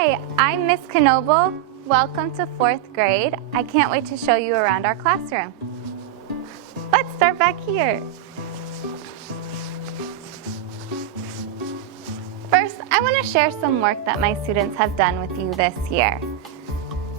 Hi, I'm Miss Knobel. Welcome to 4th grade. I can't wait to show you around our classroom. Let's start back here. First, I want to share some work that my students have done with you this year.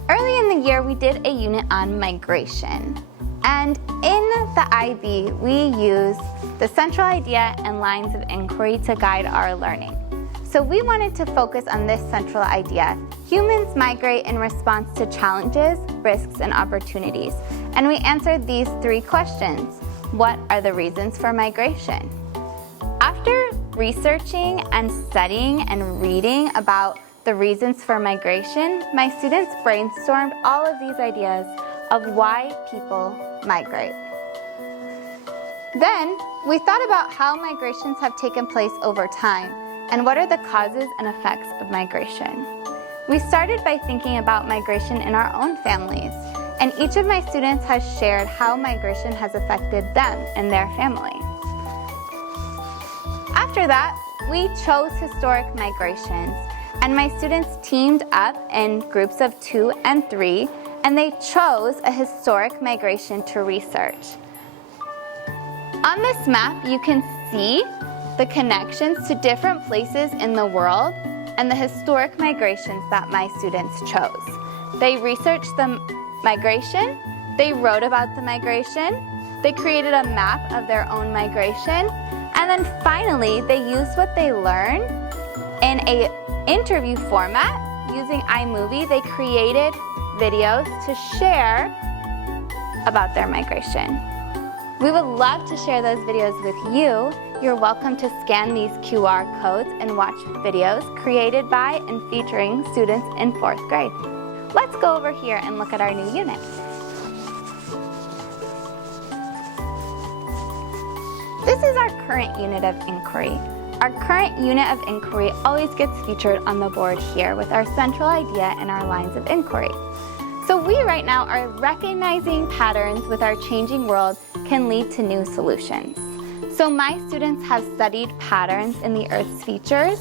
Early in the year, we did a unit on migration. And in the IB, we use the central idea and lines of inquiry to guide our learning. So we wanted to focus on this central idea. Humans migrate in response to challenges, risks, and opportunities. And we answered these 3 questions. What are the reasons for migration? After researching and studying and reading about the reasons for migration, my students brainstormed all of these ideas of why people migrate. Then, we thought about how migrations have taken place over time and what are the causes and effects of migration. We started by thinking about migration in our own families, and each of my students has shared how migration has affected them and their family. After that, we chose historic migrations, and my students teamed up in groups of 2 and 3, and they chose a historic migration to research. On this map, you can see the connections to different places in the world and the historic migrations that my students chose. They researched the migration, they wrote about the migration, they created a map of their own migration, and then finally, they used what they learned in an interview format. Using iMovie, they created videos to share about their migration. We would love to share those videos with you. You're welcome to scan these QR codes and watch videos created by and featuring students in 4th grade. Let's go over here and look at our new unit. This is our current unit of inquiry. Our current unit of inquiry always gets featured on the board here with our central idea and our lines of inquiry. So we right now are recognizing patterns with our changing world can lead to new solutions. So my students have studied patterns in the Earth's features.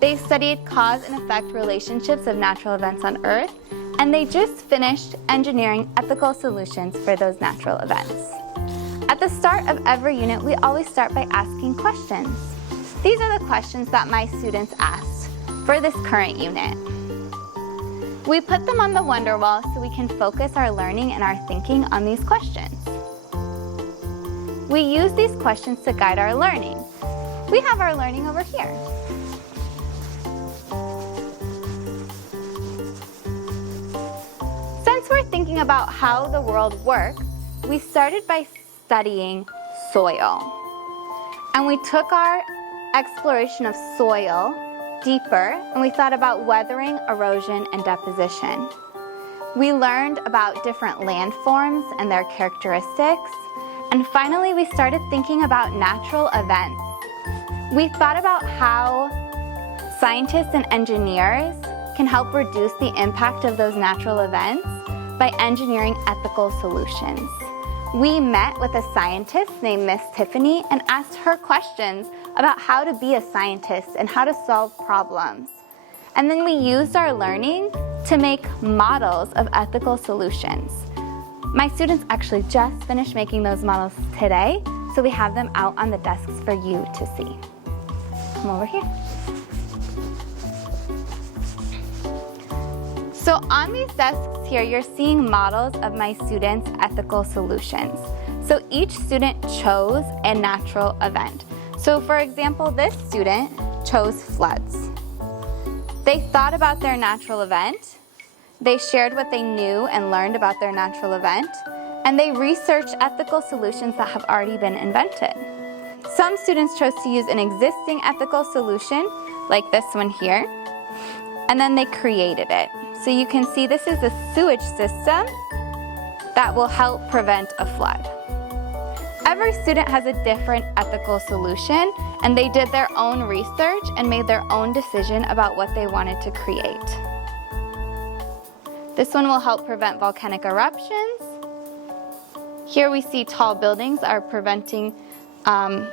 They've studied cause and effect relationships of natural events on Earth, and they just finished engineering ethical solutions for those natural events. At the start of every unit, we always start by asking questions. These are the questions that my students asked for this current unit. We put them on the wonder wall so we can focus our learning and our thinking on these questions. We use these questions to guide our learning. We have our learning over here. Since we're thinking about how the world works, we started by studying soil. And we took our exploration of soil deeper, and we thought about weathering, erosion, and deposition. We learned about different landforms and their characteristics. And finally, we started thinking about natural events. We thought about how scientists and engineers can help reduce the impact of those natural events by engineering ethical solutions. We met with a scientist named Miss Tiffany and asked her questions about how to be a scientist and how to solve problems. And then we used our learning to make models of ethical solutions. My students actually just finished making those models today, so we have them out on the desks for you to see. Come over here. So on these desks here, you're seeing models of my students' ethical solutions. So each student chose a natural event. So for example, this student chose floods. They thought about their natural event, they shared what they knew and learned about their natural event, and they researched ethical solutions that have already been invented. Some students chose to use an existing ethical solution, like this one here, and then they created it. So you can see this is a sewage system that will help prevent a flood. Every student has a different ethical solution, and they did their own research and made their own decision about what they wanted to create. This one will help prevent volcanic eruptions. Here we see tall buildings are preventing the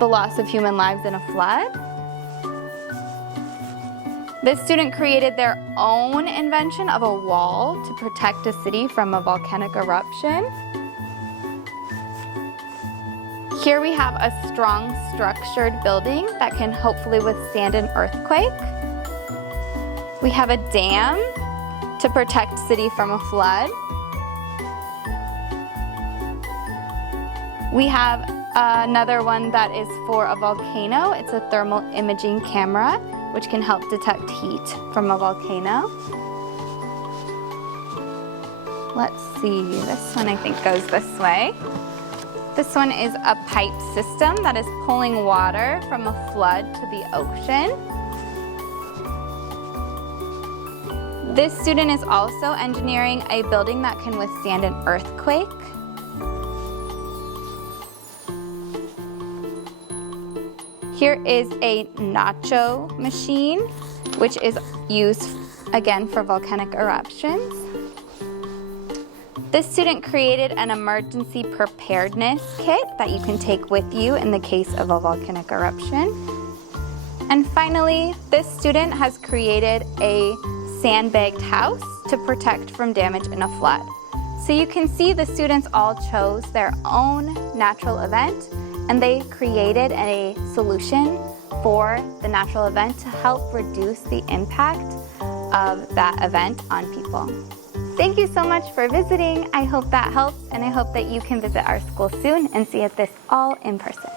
loss of human lives in a flood. This student created their own invention of a wall to protect a city from a volcanic eruption. Here we have a strong structured building that can hopefully withstand an earthquake. We have a dam to protect the city from a flood. We have another one that is for a volcano. It's a thermal imaging camera, which can help detect heat from a volcano. Let's see, this one I think goes this way. This one is a pipe system that is pulling water from a flood to the ocean. This student is also engineering a building that can withstand an earthquake. Here is a nacho machine, which is used again for volcanic eruptions. This student created an emergency preparedness kit that you can take with you in the case of a volcanic eruption. And finally, this student has created a sandbagged house to protect from damage in a flood. So you can see the students all chose their own natural event, and they created a solution for the natural event to help reduce the impact of that event on people. Thank you so much for visiting. I hope that helps, and I hope that you can visit our school soon and see this all in person.